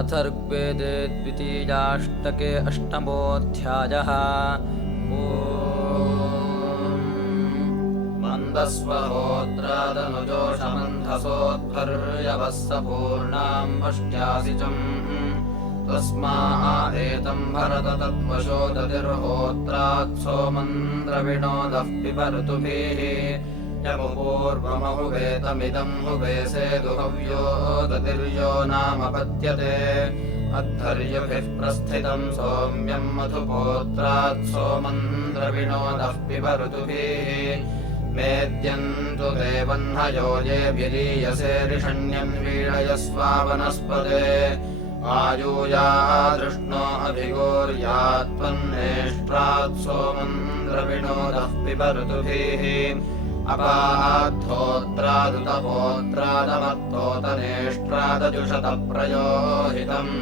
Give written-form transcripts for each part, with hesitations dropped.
अथर्ववेदे द्वितीयाष्टके अष्टमोऽध्यायः। मन्दस्वहोत्रादनुजोषमन्थसोद्भर्यवः पूर्णां वष्ट्यासिचम् तस्मा एतं भरत तद्वशो दतिर्होत्रात् सोमन्द्रविणोदः पिबर्तुभिः यमुपूर्वमहुवेतमिदं हुवेसेदुहव्यो दतिर्यो नामपद्यते अद्धर्युभिः प्रस्थितं सौम्यं मधुपोत्रात् सोमन्द्रविणोदः पिबर्तुभिः मेद्यन्तु देवह्नयो ये विलीयसे रिषण्यं वीळयस्वावनस्पते आयूया दृष्णो अभिगोर्यात्वन्नेष्ट्रात् सोमन्द्रविणोदः पिबर्तुभिः अपाद्धोत्रादुतपोत्रादमत्तोतनेष्ट्रादजुषतप्रयोहितम्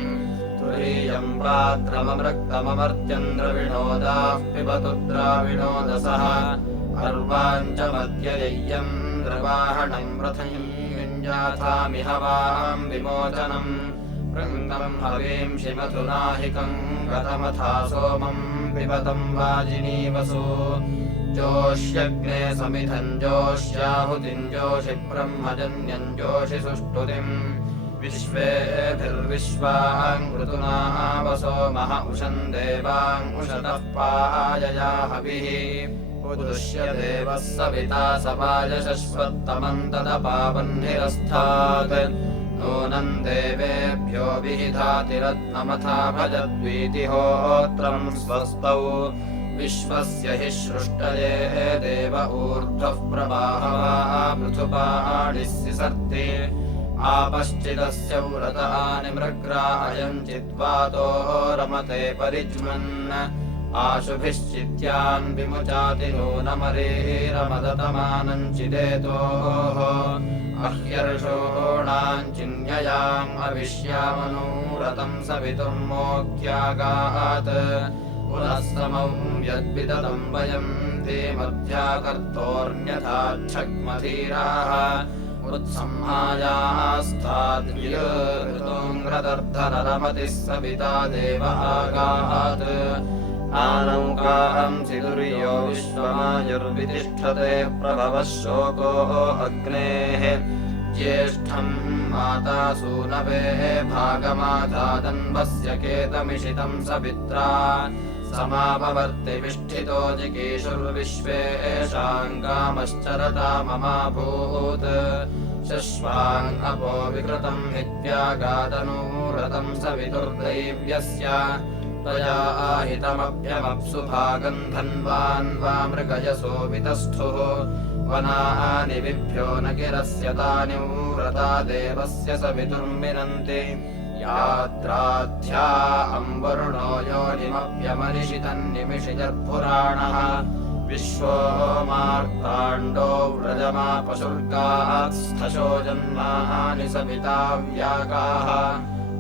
तुरीयं प्राक्रममृक्तममर्त्यन्द्रविणोदाः पिबतु द्राविणोदसः अर्वाञ्चमद्यय्यं द्रवाहणं रथयुञ्जाथामिह वां विमोचनम् वृङ्गं हवींषि मधुनाहिकं गतमथा सोमं पिबतं वाजिनीवसु जोष्यग्ने समिधं जोष्याहुतिं जोषि ब्रह्मजन्यं जोषि सुष्टुतिम् विश्वेभिर्विश्वाङ् वसो मह उशन् देवाङ्कुशतः पायया हविः उदुष्य देवः सविता सपाय शश्वत्तमन्तदपावह्निरस्थात् नूनं देवेभ्यो विहिधातिरत्नमथा भजद्वीति होत्रं स्वस्तौ विश्वस्य हि सृष्टये देव ऊर्ध्वः प्रवाहवा पृथुपाणिः सिसर्ति आपश्चिदस्य व्रतानि मृग्रायञ्चिद्वातो रमते परिज्मन् आशुभिश्चित्यान् विमुचाति नूनमरीरमदतमानञ्चिदेतोः अह्यर्षोणाञ्चिन्ययाम् अविश्यामनूरतं सवितुर्मोक्त्यागात् पुनः समौ यद्विदतं वयं ते मध्याकर्तोऽन्यथाच्छग्मधीराः उत्संहायास्ताद्व्योङ्घ्रदर्धनरमतिः सविता देव आगात् आनौकाहं सिदुर्यो विश्वमायुर्वितिष्ठते प्रभवः शोको अग्नेः ज्येष्ठं माता सूनवे भागमाधादन्वस्य केतमिषितं सवित्रा समापवर्ति विष्ठितो जिगीषुर्विश्वेशाङ्गामश्चरताममाभूत् शश्वाङ्गपो विकृतं नित्यागादनूरतं सवितुर्दैव्यस्य त्वया आहितमभ्यमप्सु भागं धन्वान् वा मृगयसो वितस्थुः वनानि विभ्यो न गिरस्य तानि व्रता देवस्य सवितुर्मिनन्ति यात्राध्या अम्बरुणो योनिमप्यमनिषितन्निमिषिजर्पुराणः विश्वो मार्ताण्डो व्रजमापशुर्गात् स्थशो जन्मानि सविता व्यागाः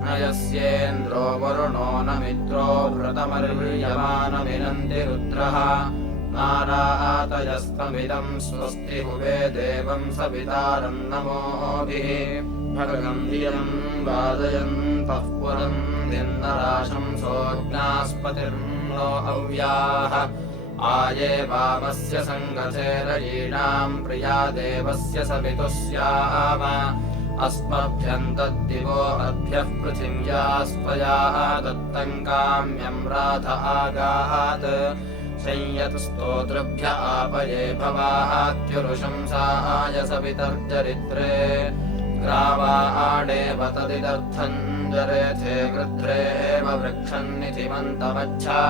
न यस्येन्द्रो वरुणो न मित्रो व्रतमर्यमानमिनन्ति रुद्रः नारातयस्तमिदं स्वस्ति हुवे देवं सवितारं नमोभिः भगवं धियं वादयन्तः पुरं दिन्नराशं सोऽग्नास्पतिर्नो हव्याः आये वामस्य सङ्गचेरयीणां प्रिया देवस्य सवितुः स्याम अस्मभ्यन्तद्दिवो अभ्यः पृथिव्यास्त्वया दत्तं काम्यं राध आगात् संयतस्तोतृभ्य आपये भवात्युरुशंसाय सवितर्चरित्रे ग्रावाणेव तदिदर्थं जरेथे गृध्रेव वृक्षन्निधिमन्तमच्छा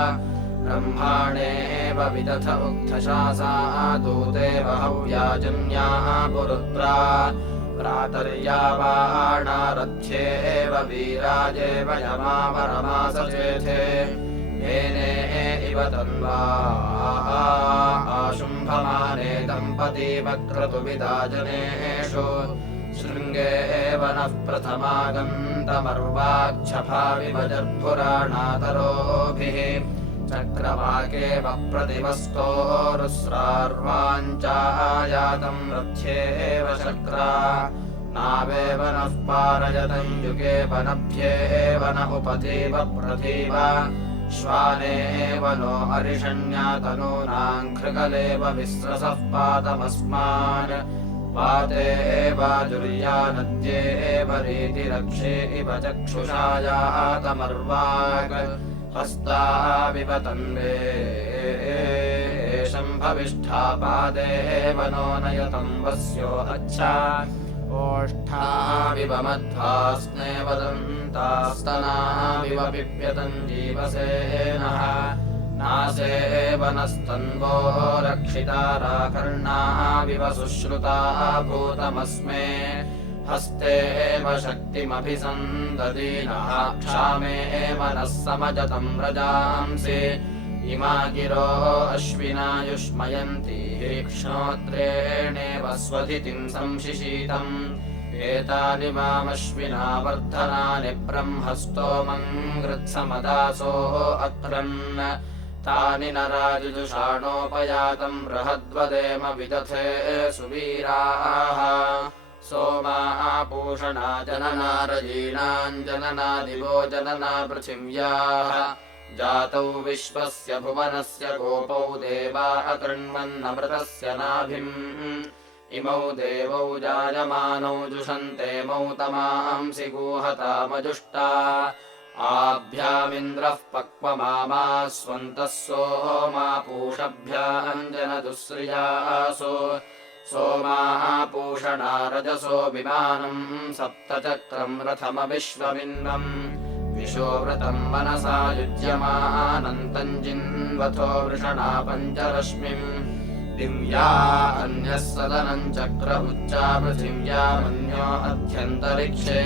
ब्रह्माणेव विदथ उक्थशासा दूतेव हव्याजन्याः पुरुत्रा प्रातर्यावाणारथ्येव वीराजेव यमावरमासचेथे येने इव तन्वा आशुम्भमाने दम्पती वक्रतुविदाजनेषु शृङ्गे वनः प्रथमागन्तमर्वाच्छभाविभजर्पुराणातरोभिः चक्रवाकेव प्रतिवस्तोरुस्रार्वाञ्चायातं रथ्येव शक्रा नावेव नः पारयतं युगेव नभ्येव न उपतीव प्रतीव श्वानेव नो अरिषण्यातनूनां घृगलेव विस्रसः पातमस्मान् पातेव जुर्यानद्येव रीतिरक्षे इव चक्षुषायातमर्वाग् हस्ताविव तन्वे शम्भविष्ठापादेव नो नयतं वस्यो अच्छा ओष्ठाविव मध्वास्ने वदन्तास्तनाविव पिप्यतं जीवसेनः नासेव नस्तन्वो रक्षिताराकर्णाविव सुश्रुता भूतमस्मे हस्तेव शक्तिमभिसन्ददीनः क्षामेव नः समजतं रजांसि इमा गिरो अश्विनायुष्मयन्ति क्ष्णोत्रेणेव स्वधितिं संशिशीतम् एतानि मामश्विना वर्धनानि ब्रह्मस्तोमं गृत्समदासो अक्रन् तानि नराजुषाणोपयातं बृहद्वदेम विदथे सुवीराः सोमा पूषणा जनना रजीनां जनना दिवो जनना पृथिव्याः जातौ विश्वस्य भुवनस्य गोपौ देवा अकृण्वन्नमृतस्य नाभिम् इमौ देवौ जायमानौ जुषन्ते मौतमांसि गूहतामजुष्टा आभ्यामिन्द्रः पक्वमामा स्वन्तः सोमा पूषभ्याञ्जनदुःश्रियासो सोमाः पूषणा रजसो विमानम् सप्तचक्रम् रथमविश्वमिन्वम् विशोवृतम् मनसा युज्यमानन्तम् जिन्वथो वृषणा पञ्चरश्मिम् दिव्या अन्यः सदनम् चक्र उच्चा पृथिव्या मन्यो अध्यन्तरिक्षे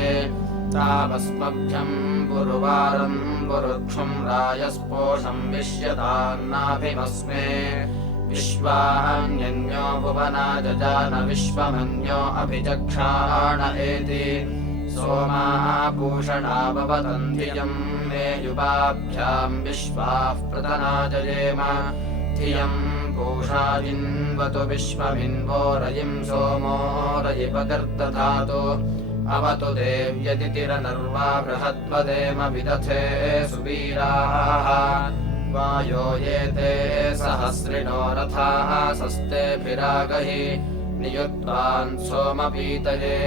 तावस्मभ्यम् पुरुवारम् पुरुक्षुम् रायस्पोषम् विश्यतान्नाभिमस्मे विश्वान्यन्यो भुवना जजान विश्वमन्यो अभिचक्षाण एति सोमाः पूषणा भवतम् धियम् मे युवाभ्याम् विश्वाः प्रतना जयेम धियम् पूषा जिन्वतु विश्वमिन्वो रयिम् सोमो रयिपकर्दधातु अवतु देव्यतिथिरनर्वा बृहद्वदेम विदथे सुवीराः वायो ये ते सहस्रिणो रथाः सस्तेभिरागहि नियुत्वान् सोमपीतये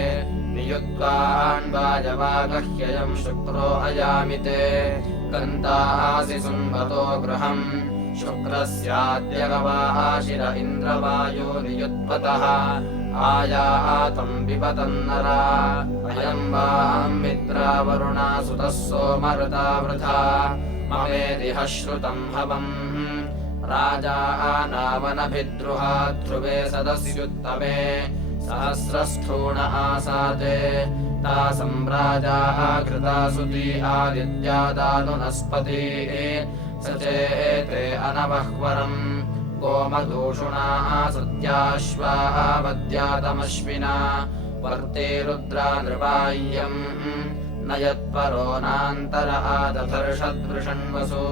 नियुत्वान् वायवागह्ययम् शुक्रो अयामि ते गन्तासि सुन्वतो गृहम् शुक्रस्याद्यगवाः शिर इन्द्रवायो नियुत्वतः आयातम् पिबतन्नरा अयम् वाम् मित्रावरुणा सुतः सोमऋता वृथा ममेदिह श्रुतम् हवम् राजा नावनभिद्रुहा ध्रुवे सदस्युत्तमे सहस्रस्थूण आसाते तासम् राजा घृता सुती आदित्यादानुनस्पति स चेते अनवह्वरम् गोमदूषुणा सत्याश्वावद्यातमश्विना वर्ते रुद्रा नृपाय्यम् न यत्परो नान्तर आदधर्षद्वृषण्वसु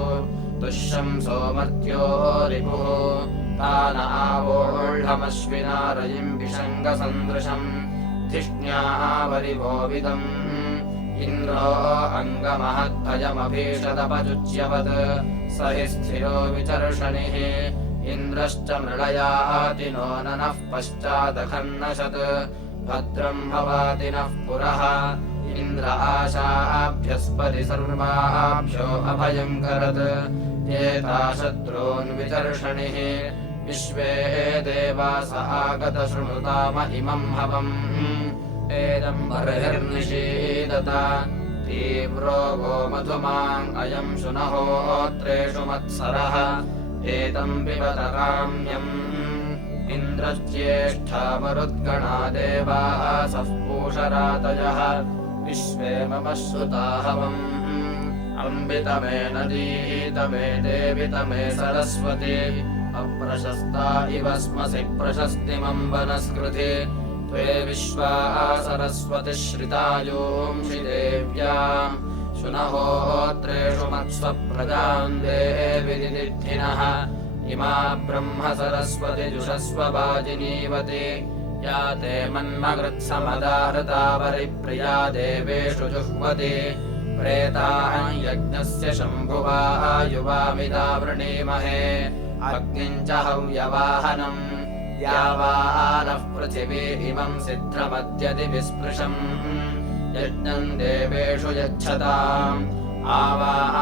दुःशंसो मर्त्यो रिपुः तान आवोढमश्विना रयिम् विषङ्गसन्दृशम् धिष्ण्यावरिवोविदम् इन्द्रो अङ्गमहद्भयमभीषदपजुज्यवत् स हि स्थिरो विचर्षणिः इन्द्रश्च मृळयाति नो ननः पश्चादखन्नशत् भद्रम् भवाति नः पुरः इन्द्र आशाभ्यस्परि सर्वाभ्यो अभयम् करत् एता शत्रून् विचर्षणिः विश्वे देवास आगत शृणुताम इमम् हवम् एदम् बर्हिर्निषीदत तीव्रो गोमधुमाम् अयम् शुनहोत्रेषु मत्सरः एतम् पिबत काम्यम् इन्द्रज्येष्ठा मरुद्गणा देवासः पूषरातयः विश्वे मम श्रुताहवम् अम्बितमे नदीतमे देवितमे सरस्वती अप्रशस्ता इव स्मसि प्रशस्तिमम् वनस्कृति त्वे विश्वा सरस्वतिः श्रितायूंषि देव्याम् शुनहोत्रेषु मत्स्वप्रजाम् देवि दिदिद्धिनः इमा ब्रह्म सरस्वति जुषस्व वाजिनीवति या ते मन्मकृत्समदाहृता परिप्रिया देवेषु जुह्वति प्रेतान् यज्ञस्य शम्भुवा युवामिदा वृणीमहे अग्निम् च हव्यवाहनम् द्यावानः पृथिवी इमम् सिद्धमद्यति विस्पृशम् यज्ञम् देवेषु यच्छताम्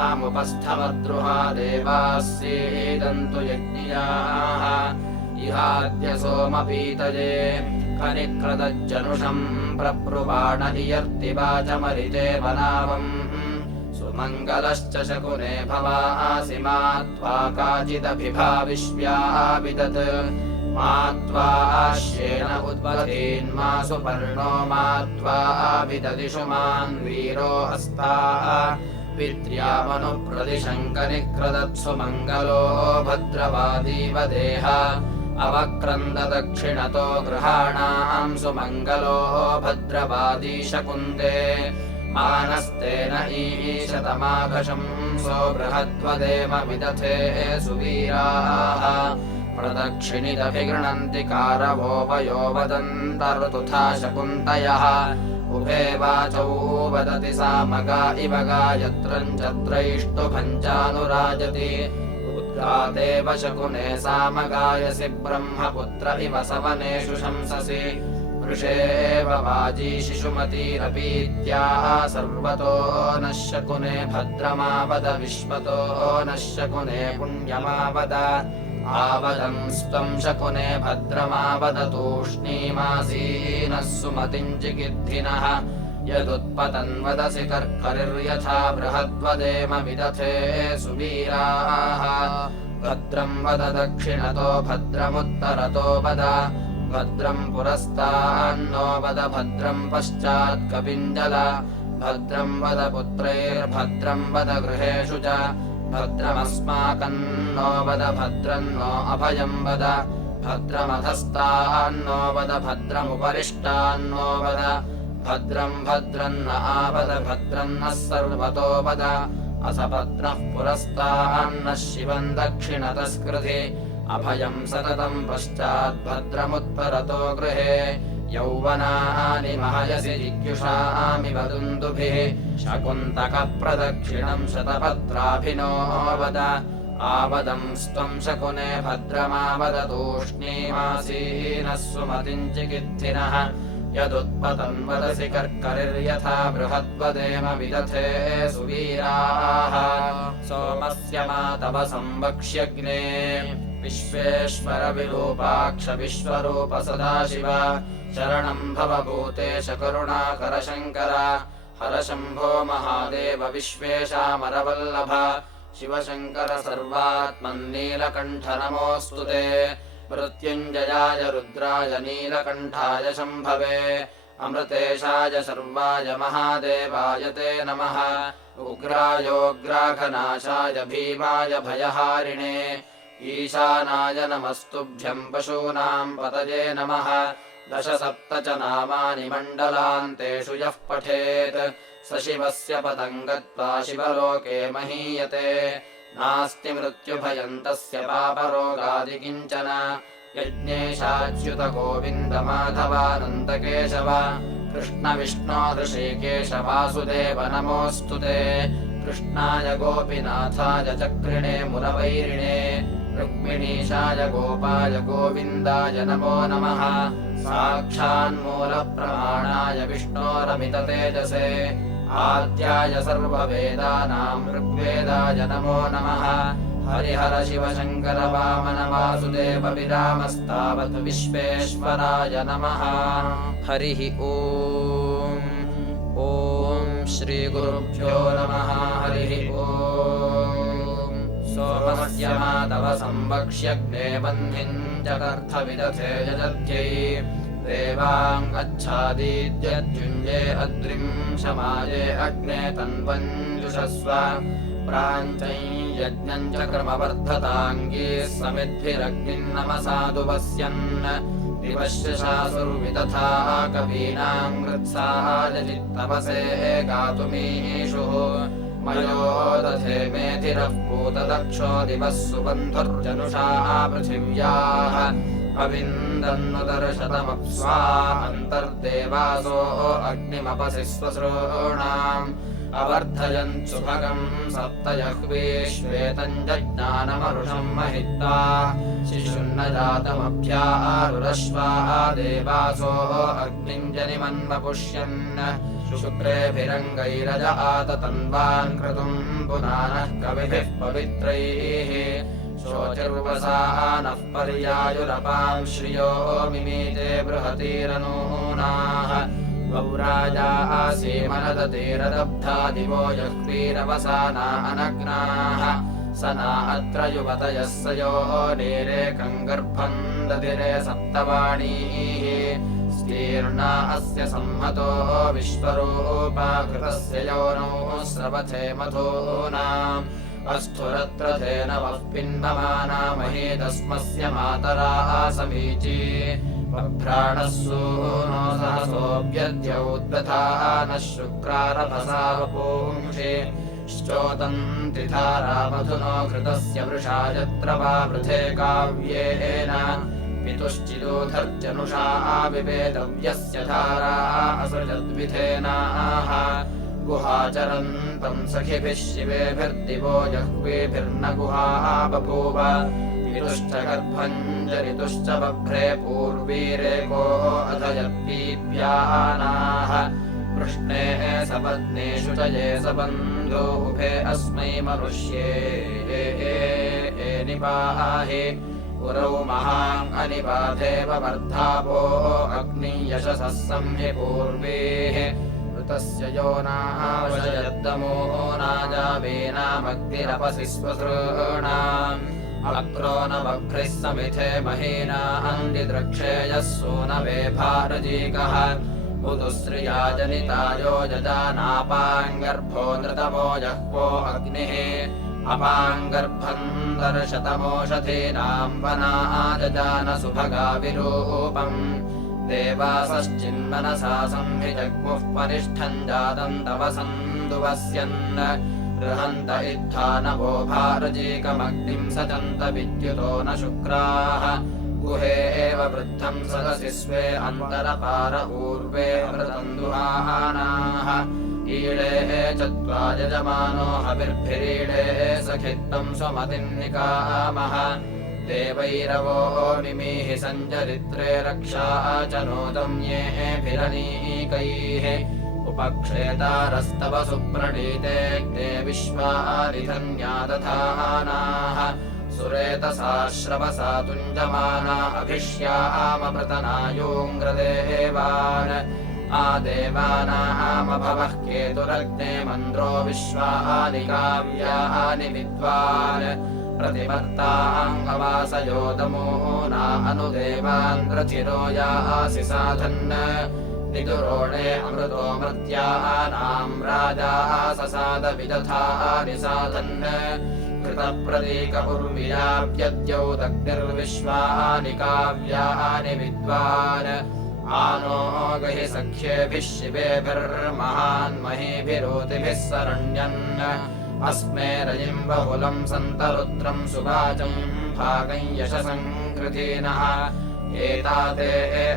आवामुपस्थमद्रुहा देवाः सीदन्तु यज्ञियाः इहाद्य सोमपीतये कनिक्रदज्जनुषम् प्रब्रुवाण इयर्तिवाचमरिते वनावम् सुमङ्गलश्च शकुने भवासि मा त्वा काचिदभिभा विश्व्याः विदत् मा त्वा आश्येन उद्वतीन्मा सुपर्णो मा त्वा विददिषु मान् वीरो हस्ताः पित्र्यामनुप्रदिशङ्कनिक्रदत्सु मङ्गलो भद्रवादीव देह अवक्रन्ददक्षिणतो गृहाणाम् सुमङ्गलो भद्रवादी शकुन्दे मानस्तेन ईशतमाघशम् सो बृहद्वदेव विदथे सुवीराः प्रदक्षिणिदभिगृह्णन्ति कारवोपयो वदन्तर्तुथा शकुन्तयः उभे वाचौ वदति सा मगा इव गायत्रम् चत्रैष्टुभञ्चानुराजति उद्गातेव शकुने सामगायसि ब्रह्मपुत्र इव सवनेषु शंससि वृषेव वाजी शिशुमतीरपीत्याः सर्वतो नः शकुने भद्रमावद विश्वतो नः शकुने पुण्यमावद आवदम् स्त्वम् शकुने भद्रमावद तूष्णीमासीनः सुमतिम् चिकिद्धिनः यदुत्पतन्वदसि कर्करिर्यथा बृहद्वदेम विदथे सुवीराः भद्रम् वद दक्षिणतो भद्रमुत्तरतो वद भद्रम् पुरस्तान्नो वद भद्रम् पश्चात् कपिञ्जल भद्रम् वद पुत्रैर्भद्रम् वद गृहेषु च भद्रमस्माकन्नो वद भद्रन्नो अभयम् वद भद्रमधस्तान्नो वद भद्रमुपरिष्टान्नो वद भद्रम् भद्रन्न आवद भद्रन्नः सर्वतो वद असभद्रः पुरस्तान्नः शिवम् दक्षिणतस्कृति अभयम् सततम् पश्चाद्भद्रमुत्तरतो गृहे यौवनानि महयसि जिज्ञुषामि वदुन्दुभिः शकुन्तकप्रदक्षिणम् शतपत्राभिनो वद आवदम् स्त्वम् शकुने भद्रमावद तूष्णीमासीनः सुमतिम् चिकिद्धिनः यदुत्पतन् वदसि कर्करिर्यथा बृहद्वदेम विदथे सुवीराः सोमस्य मातव संवक्ष्यग्ने विश्वेश्वर विरूपाक्ष विश्वरूप सदाशिव शरणम् भवभूतेश करुणाकर शङ्कर हर शम्भो महादेव विश्वेशामरवल्लभ शिवशङ्कर सर्वात्मन्नीलकण्ठ नमोऽस्तु ते मृत्युञ्जयाय रुद्राय नीलकण्ठाय शम्भवे अमृतेशाय सर्वाय महादेवाय ते नमः उग्रायोग्राघनाशाय भीमाय भयहारिणे ईशानाय नमस्तुभ्यम् पशूनाम् पतये नमः दश सप्त च नामानि मण्डलान्तेषु यः पठेत् स शिवस्य पदम् गत्वा शिवलोके महीयते नास्ति मृत्युभयम् तस्य पापरोगादिकिञ्चन यज्ञेशाच्युत गोविन्द माधवानन्द केशव कृष्ण विष्णो ऋषिकेश वासुदेव नमोऽस्तु ते कृष्णाय गोपीनाथाय चक्रिणे मुरवैरिणे रुक्मिणीशाय गोपाय गोविन्दाय नमो नमः साक्षान्मूलप्रमाणाय विष्णोरमिततेजसे आद्याय सर्ववेदानाम् ऋग्वेदाय नमो नमः हरिहर शिव शङ्कर वामन वासुदेव विरामस्तावत् विश्वेश्वराय नमः हरिः ओम् ॐ श्रीगुरुभ्यो नमः हरिः ओम् सोमस्य मातव संवक्ष्यग्ने बन्धिम् जगर्थविदथे यजध्यै देवाङ्गच्छादीद्यद्युञ्जे अद्रिम् शमाये अग्ने तन्वञ्जुषस्व प्राञ्चै यज्ञम् च क्रमवर्धताङ्गीः समिद्भिरग्निम् नमसादुपस्यन् दिवश्यशासुर्विदथा कवीनाम् वृत्साय चित्तवसे गातुमीषुः मयो दधे मेधिरः पूतदक्षो दिवः सुबन्धुर्जनुषा पृथिव्याः अविन्दन्नुदर्शतमप्स्वा अन्तर्देवासो अग्निमपसि स्वसॄणाम् अवर्धयन् सुभगम् सप्तयह्वीश्वेतम् जज्ञानमरुषम् महित्वा शिशुन्न जातमभ्यारुरश्वा देवासो अग्निम् जनिमन्वपुष्यन् शुक्रेभिरङ्गैरज आततन्वान् क्रतुम् पुनानः कविभिः पवित्रैः शोचिर्वसानः पर्यायुरपाम् श्रियो मिमीते बृहतीरनूनाः वौराजासीमनदतीरदब्धा दिवो यह्वीरवसाना अनग्नाः सना अत्र युवतयः सयो नीरेकम् गर्भम् दधिरे सप्तवाणीः स्तीर्णा अस्य संहतो विश्वरूपा घृतस्य योनौ स्रवथे मधूनाम् अस्थुरत्र धेनवः पिन्वमाना महीदस्मस्य मातरा समीची बभ्राणः सूनो सहसोऽभ्यद्यौद्वथा नः शुक्रारभसा वपुंषि श्चोदन्ति धारामधुनो घृतस्य वृषा यत्र वा वृथे काव्येन पितुश्चिदोधर्जनुषा विवेदव्यस्य धारा असृजद्विधेनाः गुहाचरन्तम् सखिभिः शिवेभिर्दिवो यह्वीभिर्न गुहा बभूव पितुश्च गर्भम् जनितुश्च बभ्रे पूर्वीरेको अधयद्दीप्यानाः कृष्णेः सपत्नेषु च ये सबन्धो उभे अस्मै मनुष्ये निपाहि पुरौ महाम् अनिपाथेव वर्धापो अग्नियशसः संहि पूर्वेः ऋतस्य योनावशयद्दमो नाजावेनामग्निरपसि स्वसॄणाम् अक्रो न बभ्रिः समिथे महीना अन्दिद्रक्षेयः सूनवे भारजीकः उदुश्रिया जनितायो जजानापाङ्गर्भो नृतमो यह्वो अग्निः अपाङ्गर्भम् दर्शतमोषधीनाम् वना जजान सुभगा विरूपम् देवासश्चिन्मनसा संहिजग्मुः परिष्ठम् जातम् तव सन्दुवस्यन् बृहन्त इद्धानवो भारजीकमग्निम् सचन्त विद्युतो न शुक्राः गुहे एव वृद्धम् सदसि स्वे अन्तरपार ऊर्वे अमृतम् दुहानाः ईळे चत्वा यजमानो हविर्भिरीळे सखित्वम् स्वमतिम् निकामः देवैरवो मिमीः सञ्चरित्रे रक्षा च नोदम्येभिरनीकैः उपक्षेतारस्तव सुप्रणीते विश्वारिधन्या दधानाः सुरेतसा श्रवसा तुञ्जमाना अभिष्याममृतनायोऽङ्ग्रदेवान् आदेवानामभवः केतुरग्ने मन्द्रो विश्वानि काव्यानि विद्वान् प्रतिवर्ताङ्गवासयोदमो ना अनुदेवान्द्रचिरो यासि साधन् निदुरोणे अमृतो मर्त्यानाम् राजा ससाद विदधानि साधन् कृतप्रतीकपुर्वियाव्यद्यौ दग्निर्विश्वानि काव्यानि विद्वान् आनो गहि सख्येभिः शिवेभिर्महान्महीभिरोतिभिः सरण्यन् अस्मे रयिम् बहुलम् सन्तरुद्रम् सुवाचम् भागम् यशसम् कृधीनः एताते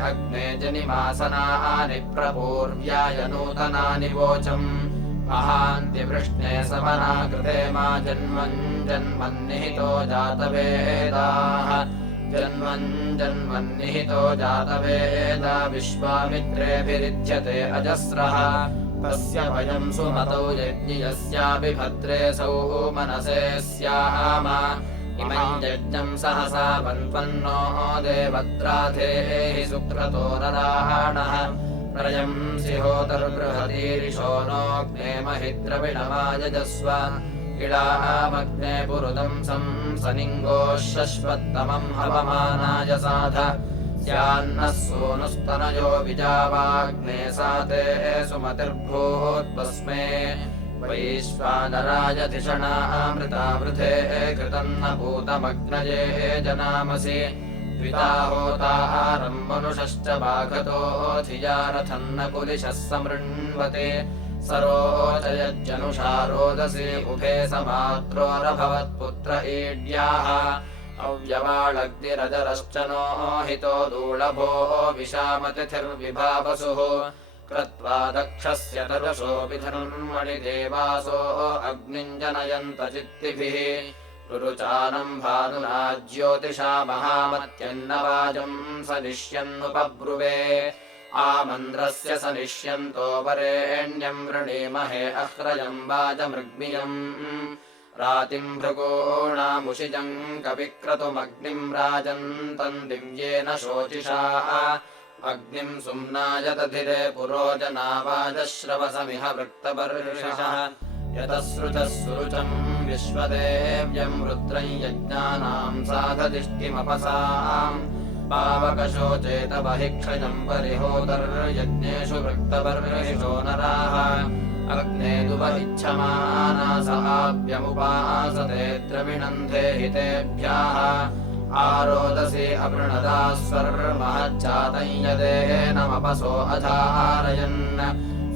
अग्ने जनिमासनानि प्रपूर्व्याय नूतनानि वोचम् महान्तिवृष्णे समना कृते मा जन्मन् जन्मन्निहितो जातवेदाः जन्मन् जन्मन्निहितो जातवेदा विश्वामित्रेभिरिध्यते अजस्रः तस्य वयम् सुमतौ यज्ञियस्यापि भद्रे सौ मनसे स्याम इमम् यज्ञम् सहसा वन्पन्नो देवद्राधेः सुक्रतो नराणः प्रयम् सिहोतर्बृहतीरिशो नोऽग्ने महिद्रविणमायजस्व इळामग्ने पुरुदम् सनिङ्गोः शश्वत्तमम् हवमानाय साध स्यान्नः सूनुस्तनयो विजावाग्ने साते सुमतिर्भूत्वस्मे वैश्वानराय धिषणामृतावृथे कृतम् न भूतमग्नये जनामसि द्विता होतारम् मनुषश्च वाघतो धिया रथम् न कुलिशः समृण्वते सरोचयज्जनुषा रोदसी उभे समात्रोरभवत्पुत्र ईड्याः अव्यवाळग्निरजरश्च नो हितो दूळभो विशामतिथिर्विभावसुः कृत्वा दक्षस्य तरुषोऽपि धर्मणिदेवासो अग्निम् जनयन्त चित्तिभिः रुरुचानम् भानुना ज्योतिषा महामत्यन्नवाजम् सनिष्यन्नुपब्रुवे आमन्द्रस्य सनिष्यन्तो वरेण्यम् वृणीमहे अह्रयम् वाजमृग्मियम् रातिम् भृगूणामुषिजम् कविक्रतुमग्निम् राजन्तम् दिव्येन शोचिषा अग्निम् सुम्नायदधिरे पुरोजनावाजश्रवसमिह वृक्तपर्षः यतसृजः सुरुचम् विश्वदेव्यम् रुद्रम् यज्ञानाम् साधदिष्टिमपसाम् पावकशोचेतबहिक्षयम् परिहोदर्यज्ञेषु वृक्तपर्षिषो नराः अग्नेदुपहिच्छमाना सहाभ्यमुपासते द्रविणन्धे हितेभ्यः आरोदसी अपृणदाः स्वर्महच्चातम् यदेनमपसो अधारयन्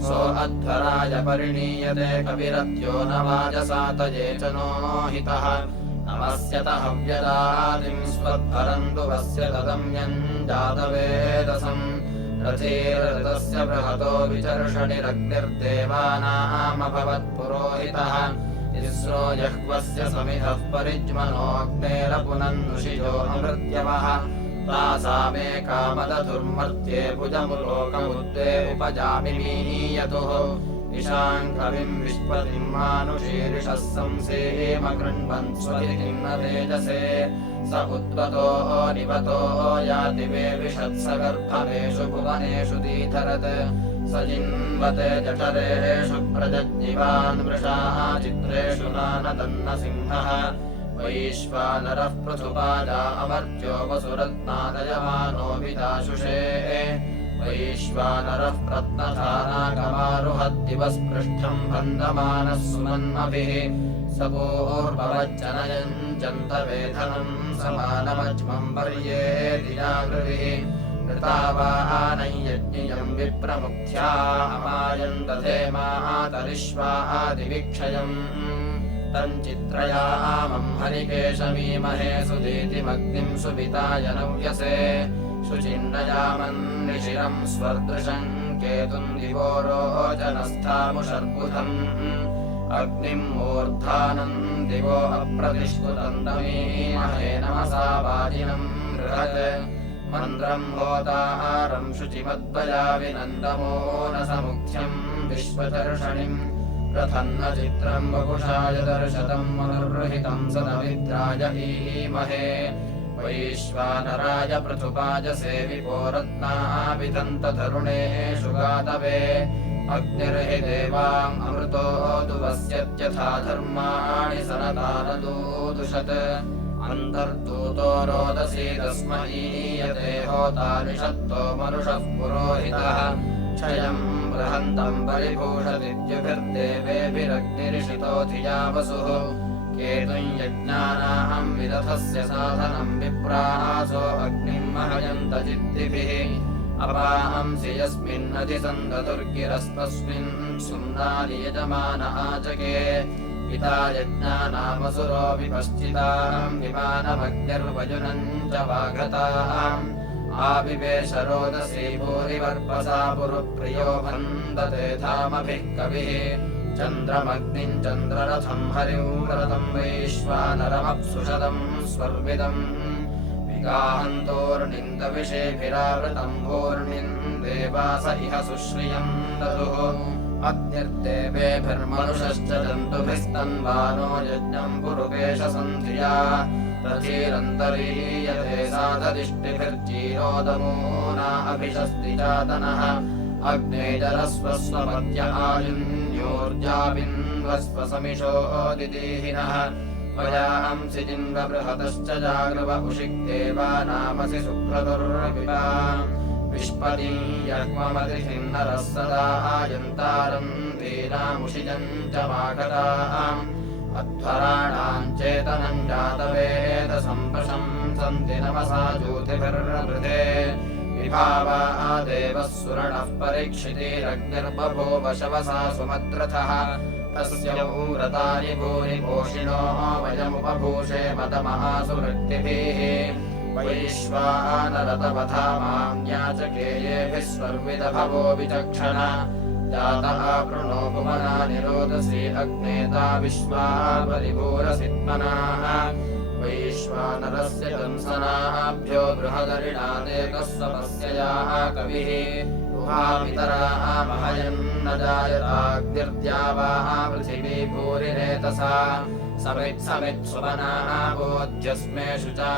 सो अध्वराय परिणीयते कविरत्यो न वाजसातये च नो हितः नमस्यत हव्यदादिम् स्वध्वरन्दुवस्य तदम्यम् जातवेदसम् रथीरतस्य बृहतो विचर्षणिरग्निर्देवानामभवत्पुरोहितः इस्रो जह्वस्य समिधः परिज्मनोऽग्नेरपुनन्नुषिजो अमृत्यवः तासामेकामदधुर्मर्त्ये भुजमुलोकमुद्वे उपजामिमीयतुः इशाम् कविम् विश्वतिम् मानुषीरिषः संसेम कृण्वन् स्वहितिम् न तेजसे स उद्वतो निवतो याति वे विषत्सगर्भवेषु भुवनेषु दीधरत् स जिन्वते जठरेषु प्रजज्ञिवान् वृषाः चित्रेषु नानदन्न सिंहः वैश्वानरः पृथुपाजा अमर्त्यो वसुरत्नादयमानो विदाशुषे वैश्वानरः प्रत्नधानाकमारुहद्दिवस्पृष्ठम् बन्धमानः सुमन्मभिः स पूर्ववज्जनयम् जन्तवेधनम् समानमज्मम् पर्येति जागृभिः ऋतावानम् यज्ञियम् विप्रमुख्या अमायम् दधेमातरिष्वादिवीक्षयम् तम् चित्रयामम् हरिकेशमीमहे सुदीतिमग्निम् सुविताय नव्यसे शुचिन्नयामन्निशिरम् स्वर्दृशम् केतुम् दिवोरोचनस्थामुषर्बुधम् अग्निम् मूर्धानम् दिवो अप्रतिष्ठुतम् तमीमहे नमसा वाजिनम् बृहत् मन्द्रम् होतारम् शुचिमद्वयाविनन्दमो न समुख्यम् विश्वदर्शनिम् रथन्न चित्रम् वपुषाय दर्शतम् मनुर्हितम् सदमित्राय ईमहे वैश्वानराय पृथुपाज सेविपो रत्नाभिदन्ततरुणेषु गातवे अग्निर्हि देवाम् अमृतो दुवस्यत्यथा धर्माणि सनतानदूदुषत् अन्तर्दूतो रोदसी तस्मयीयते होतानिषत्तो मनुषः पुरोहितः क्षयम् बृहन्तम् परिभूषदिद्युभिर्देवेभिरग्निरिषितो धिया वसुः केतुम् यज्ञानाहम् विदधस्य साधनम् विप्रासो अग्निम् महयन्त चित्तिभिः अपाहंसि यस्मिन्नधिसन्ददुर्गिरस्तस्मिन् सुम्नानि यजमान आचके पिता यज्ञानामसुरो विपश्चिताम् विमानमग्निर्वजुनम् च वाघताम् आविवेश रोदसी भूरिवर्पसा पुरुप्रियो वन्दते धामभिः कविः चन्द्रमग्निम् चन्द्ररथम् हरिम् व्रतम् वैश्वानरमप्सुषदम् स्वर्विदम् विगाहन्तोर्निन्दविषेभिरावृतम् भूर्णिम् देवास इह सुश्रियम् ददुः अग्निर्देवेभिर्मनुषश्च जन्तुभिस्तन्वानो यज्ञम् पुरुकेशसन्धिया रथीरन्तरीयते साधदिष्टिभिर्जीरोदमूना अभिशस्ति चादनः अग्नेजरस्वस्वपत्य आयुन्योर्जाविन्वस्वसमिषो दिदीहिनः त्वयाहंसि जिन्वबृहतश्च जागृव उषिक्देवानामसि सुक्रतुर्विपा विष्पदीयक्वमतिथिम् नरः सदा आयन्तारम् वीरामुषिजम् च वागताम् अध्वराणाम् चेतनम् जातवेदसम्प्रशम् सन्ति नमसा ज्योतिभिर्वृधे विभावा देवः सुरणः परीक्षितिरग्निर्बभूव शवसा सुमद्रथः तस्य व्रतानि भूरि पोषिणो वयमुपभूषे मदमहासुवृत्तिभिः वैश्वानरतवथा मां याचकेयेभिः स्वर्विदभवो विचक्षण जातः पृणो भुवनानि रोदसी अग्नेता विश्वा परिभूरसित्मनाः वैश्वानरस्य कंसनाभ्यो बृहदरिणादेकः सपस्ययाः कविः गुहापितराः महयन्न जायताग्निर्द्यावाः पृथिवी भूरिरेतसा समित्सुमनाः बोध्यस्मे शुचा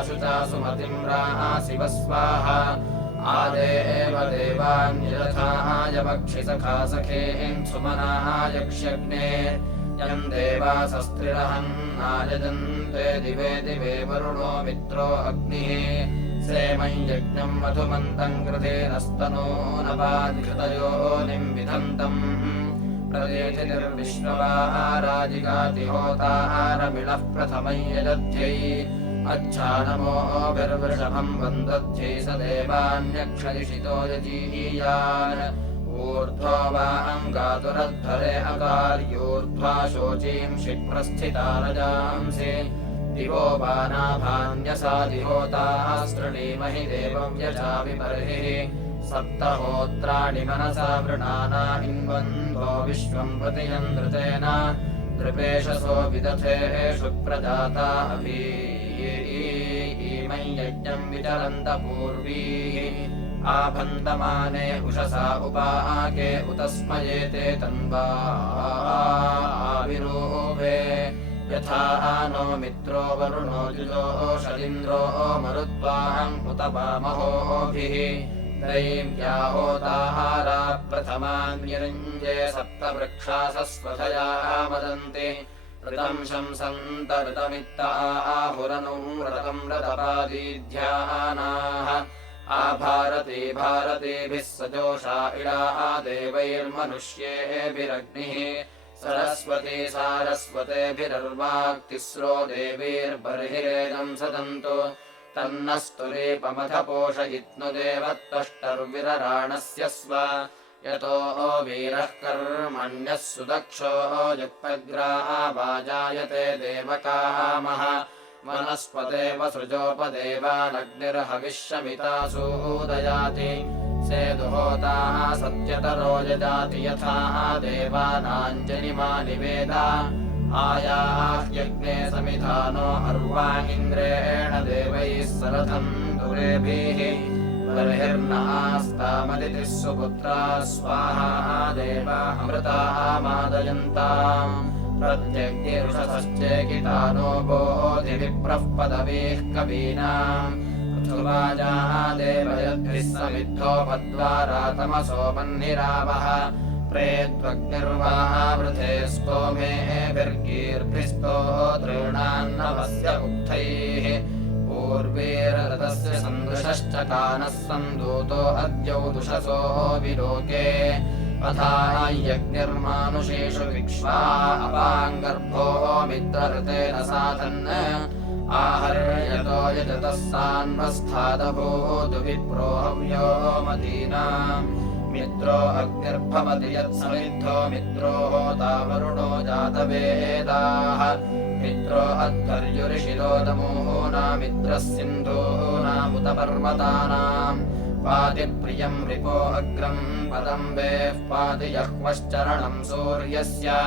सुमतिं रासि वस्वाहा आदेव देवान्यथाय वक्षिसखा सखेन् सुमनाः यक्ष्यग्ने यं देवासस्त्रिरहन्नायजन्ते दिवे दिवे वरुणो मित्रो अग्निः सेमं यज्ञं मधुमन्तं कृतेनस्तनो नपाधिकृतयोनिं विधन्तम् प्रदेशिनिर्विश्ववाहाराजिगातिहोताहारमिळः प्रथमं यजध्यै अच्छानमोभिर्वृषभं वन्दध्यै स देवान्यक्षदिशितो यजीयान् ऊर्ध्वा वाङ्गातुरध्वरे अकार्योर्ध्वा शोचीं क्षिप्रस्थिता रजांसि दिवो बानाभान्यसादिहोताः स्तृणीमहि देवं यजामि बर्हिः सप्तहोत्राणि मनसा वृणाना इन्वन्धो विश्वं प्रतियन्द्रतेन नृपेशसो विदथे शुप्रजाता अभीमं यज्ञं विचरन्तपूर्वीः आभन्दमाने उषसा उपाके उतस्मयेते तन्वा आविरूपे यथा नो मित्रो वरुणो जुजो शलिन्द्रो मरुद्वाहम् उत वामहोभिः दैव्या होताहारा प्रथमान्यरञ्जे सप्तवृक्षासस्वथया मदन्ति ऋतं शंसन्त ऋतमित्त आहुरनुं रतं रतपादीध्यानाः आभारती भारतीभिः सजोषा इडा देवैर्मनुष्येभिरग्निः सरस्वती सारस्वतेभिरर्वाक्तिस्रो देवीर्बर्हिरेदं सदन्तु तन्नस्तुरीपमथपोषयित्नुदेवत्वष्टर्विरराणस्य स्व यतो वीरः कर्मण्यः सुदक्षो युक्तग्रावाजायते देवकामः वनस्पते वसृजोपदेवानग्निर्हविष्यमितासूदयाति सेदुहोताः सत्यतरो यजाति यथा देवानाञ्जलिमा निवेदा आयाह्यग्ने समिधानो अर्वाङ्गिन्द्रेण देवैः सरथं दुरेभिः बर्हिर्नास्तामदितिः सुपुत्रा स्वाहा देवा अमृताः मादयन्ताम् प्रत्यग्निरुषसश्चेकितानो बोधिविप्रः पदवीः कवीनाम् पृथुवाजाः देवयद्भिः समिद्धो पद्वारा तमसो मन्निरावः प्रेत्वग्निर्वावृथे स्तोमेभिर्गीर्भिस्तोतॄणान्नवस्य उक्थैः पूर्वीररतस्य सन्दृशश्च कानः सन्दूतो अद्यौ दुषसो विलोके अथा यज्ञर्मानुषेषु विक्ष्वा अपाङ्गर्भो मित्रऋतेन साधन् आहर्यतो यजतः सान्वस्थादभूतु विप्रो हव्यो मदीनाम् मित्रो अग्निर्भवति यत्समिद्धो मित्रो होता वरुणो जातवेदाः मित्रो अध्वर्युरिशिरोदमूना मित्रः सिन्धूनामुत पर्वतानाम् पाति प्रियं रिपो अग्रं पदम्बेः पाति यह्वश्चरणं सूर्यस्य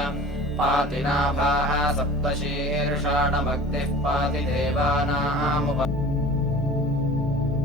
पाति नाभाः सप्तशीर्षाणमग्निः पाति देवानामुप